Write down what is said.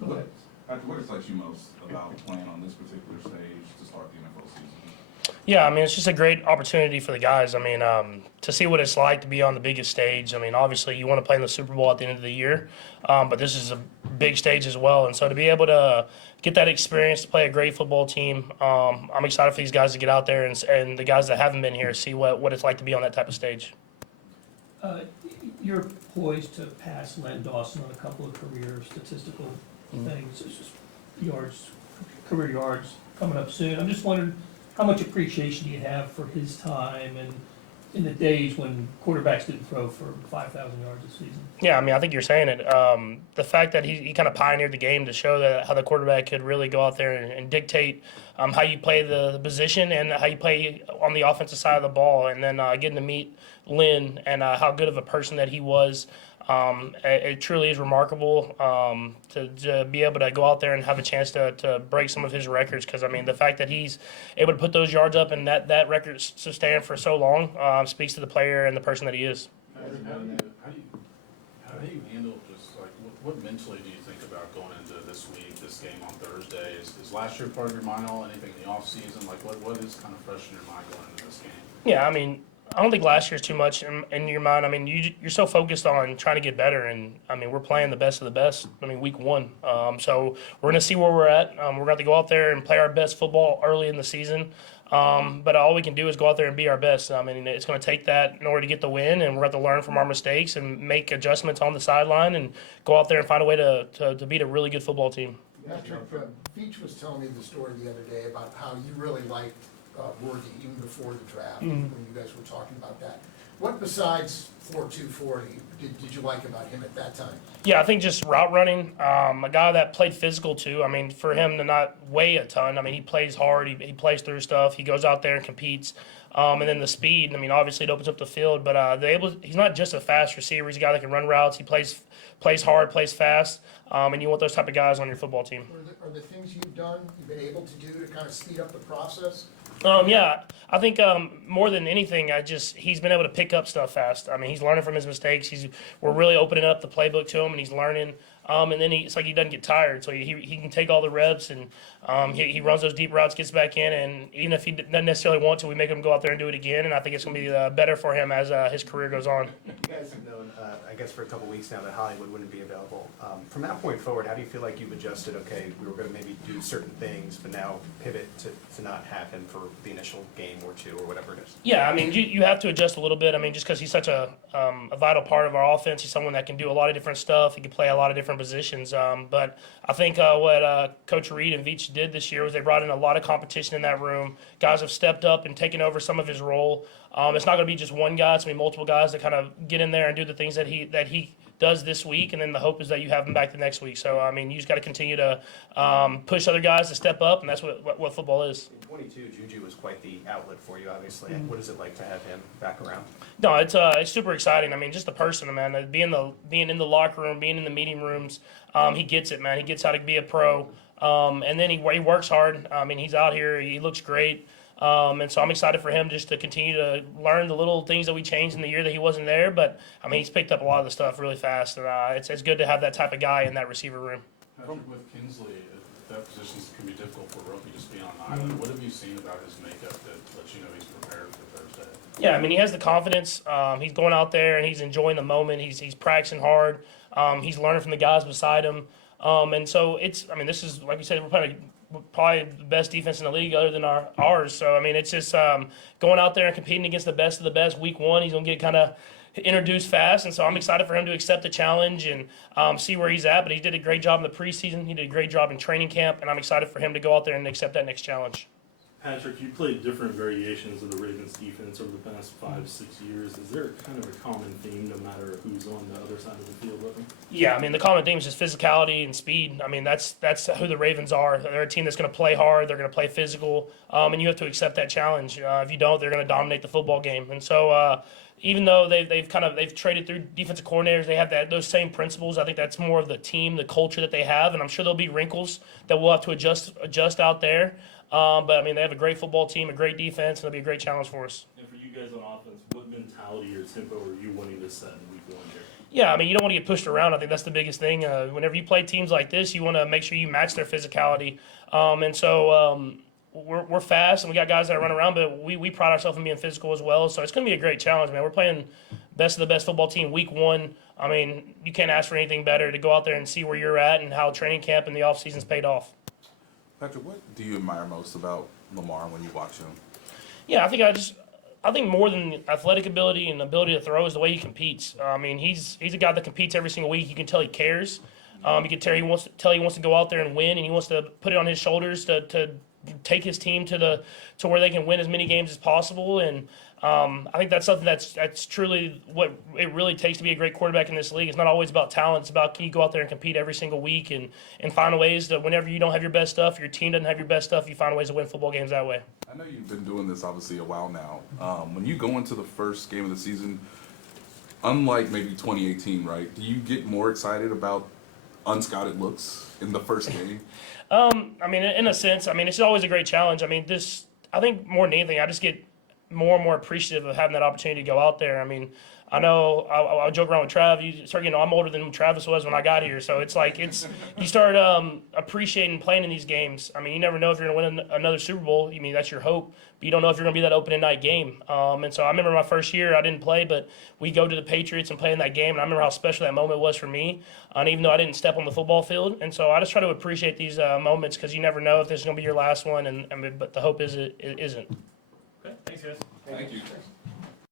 What excites you most about playing on this particular stage to start the NFL season? Yeah, I mean, it's just a great opportunity for the guys. I mean, to see what it's like to be on the biggest stage. I mean, obviously, you want to play in the Super Bowl at the end of the year, but this is a big stage as well. And so to be able to get that experience to play a great football team, I'm excited for these guys to get out there and the guys that haven't been here see what it's like to be on that type of stage. You're poised to pass Len Dawson on a couple of career statistical things, it's just yards, career yards coming up soon. I'm just wondering, how much appreciation do you have for his time and in the days when quarterbacks didn't throw for 5,000 yards a season? Yeah, I mean, I think you're saying it. The fact that he kind of pioneered the game to show that how the quarterback could really go out there and dictate how you play the position and how you play on the offensive side of the ball, and then getting to meet Len and how good of a person that he was. It truly is remarkable to be able to go out there and have a chance to break some of his records, because, I mean, the fact that he's able to put those yards up and that record sustained for so long speaks to the player and the person that he is. How do you handle just like what mentally do you think about going into this week, this game on Thursday? Is last year part of your mind all? Anything in the off season? Like what is kind of fresh in your mind going into this game? Yeah, I mean, I don't think last year's too much in your mind. I mean, you're so focused on trying to get better, and I mean, we're playing the best of the best. I mean, week one, so we're going to see where we're at. We're going to have to go out there and play our best football early in the season. But all we can do is go out there and be our best. I mean, it's going to take that in order to get the win, and we're going to have to learn from our mistakes and make adjustments on the sideline and go out there and find a way to beat a really good football team. Patrick, Beach was telling me the story the other day about how you really liked Worthy even before the draft, when you guys were talking about that. What besides 4.240 did you like about him at that time? Yeah, I think just route running. A guy that played physical too. I mean, for him to not weigh a ton. I mean, he plays hard. He plays through stuff. He goes out there and competes. And then the speed. I mean, obviously it opens up the field. But he's not just a fast receiver. He's a guy that can run routes. He plays hard, plays fast. And you want those type of guys on your football team. Are the things you've been able to do to kind of speed up the process? Yeah, I think more than anything, he's been able to pick up stuff fast. I mean, he's learning from his mistakes. We're really opening up the playbook to him, and he's learning. And then it's like he doesn't get tired, so he can take all the reps, and he runs those deep routes, gets back in, and even if he doesn't necessarily want to, we make him go out there and do it again. And I think it's going to be better for him as his career goes on. You guys have known, I guess, for a couple weeks now that Hollywood wouldn't be available. From that point forward, how do you feel like you've adjusted? Okay, we were going to maybe do certain things, but now pivot to not have him for the initial game or two or whatever it is. Yeah, I mean, you have to adjust a little bit. I mean, just because he's such a vital part of our offense, he's someone that can do a lot of different stuff. He can play a lot of different positions. But I think what Coach Reed and Veach did this year was they brought in a lot of competition in that room. Guys have stepped up and taken over some of his role. It's not going to be just one guy. It's going to be multiple guys that kind of get in there and do the things that he does this week, and then the hope is that you have him back the next week. So, I mean, you just got to continue to push other guys to step up, and that's what football is. In 22, Juju was quite the outlet for you, obviously. What is it like to have him back around? No, it's super exciting. I mean, just the person, man. Being in the locker room, being in the meeting rooms, he gets it, man. He gets how to be a pro, and then he works hard. I mean, he's out here. He looks great. And so I'm excited for him just to continue to learn the little things that we changed in the year that he wasn't there. But, I mean, he's picked up a lot of the stuff really fast. And it's good to have that type of guy in that receiver room. Patrick, with Kinsley, that position can be difficult for a rookie just being on the island. What have you seen about his makeup that lets you know he's prepared for Thursday? Yeah, I mean, he has the confidence. He's going out there and he's enjoying the moment. He's practicing hard. He's learning from the guys beside him. And so this is, like we said, we're probably the best defense in the league other than ours. So, I mean, it's just going out there and competing against the best of the best. Week one, he's going to get kind of introduced fast. And so I'm excited for him to accept the challenge and see where he's at. But he did a great job in the preseason. He did a great job in training camp. And I'm excited for him to go out there and accept that next challenge. Patrick, you played different variations of the Ravens defense over the past 5-6 years. Is there kind of a common theme no matter who's on the other side of the field with them? Yeah, I mean, the common theme is just physicality and speed. I mean, that's who the Ravens are. They're a team that's going to play hard. They're going to play physical, and you have to accept that challenge. If you don't, they're going to dominate the football game. And so, even though they've traded through defensive coordinators, they have those same principles. I think that's more of the team, the culture that they have, and I'm sure there'll be wrinkles that we'll have to adjust out there. But, I mean, they have a great football team, a great defense, and it'll be a great challenge for us. And for you guys on offense, what mentality or tempo are you wanting to set in week one here? Yeah, I mean, you don't want to get pushed around. I think that's the biggest thing. Whenever you play teams like this, you want to make sure you match their physicality. We're fast and we got guys that run around, but we pride ourselves in being physical as well. So it's going to be a great challenge, man. We're playing best of the best football team week 1. I mean, you can't ask for anything better to go out there and see where you're at and how training camp and the off season's paid off. Patrick, what do you admire most about Lamar when you watch him? Yeah, I think more than athletic ability and ability to throw is the way he competes. I mean, he's a guy that competes every single week. You can tell he cares. You can tell he wants to go out there and win, and he wants to put it on his shoulders to take his team to where they can win as many games as possible. And I think that's something that's truly what it really takes to be a great quarterback in this league. It's not always about talent. It's about, can you go out there and compete every single week and find ways that whenever you don't have your best stuff, your team doesn't have your best stuff, you find ways to win football games that way. I know you've been doing this obviously a while now. When you go into the first game of the season, unlike maybe 2018, right? Do you get more excited about unscouted looks in the first game? I mean, in a sense, I mean, it's always a great challenge. I mean, I think more than anything, I just get more and more appreciative of having that opportunity to go out there. I mean, I know I joke around with Trav. You start, I'm older than Travis was when I got here, so it's like you start appreciating playing in these games. I mean, you never know if you're going to win another Super Bowl. I mean, that's your hope, but you don't know if you're going to be that opening night game. And so I remember my first year, I didn't play, but we go to the Patriots and play in that game, and I remember how special that moment was for me. And even though I didn't step on the football field, and so I just try to appreciate these moments because you never know if this is going to be your last one. But the hope is it isn't. Okay, thanks, guys. Thank you.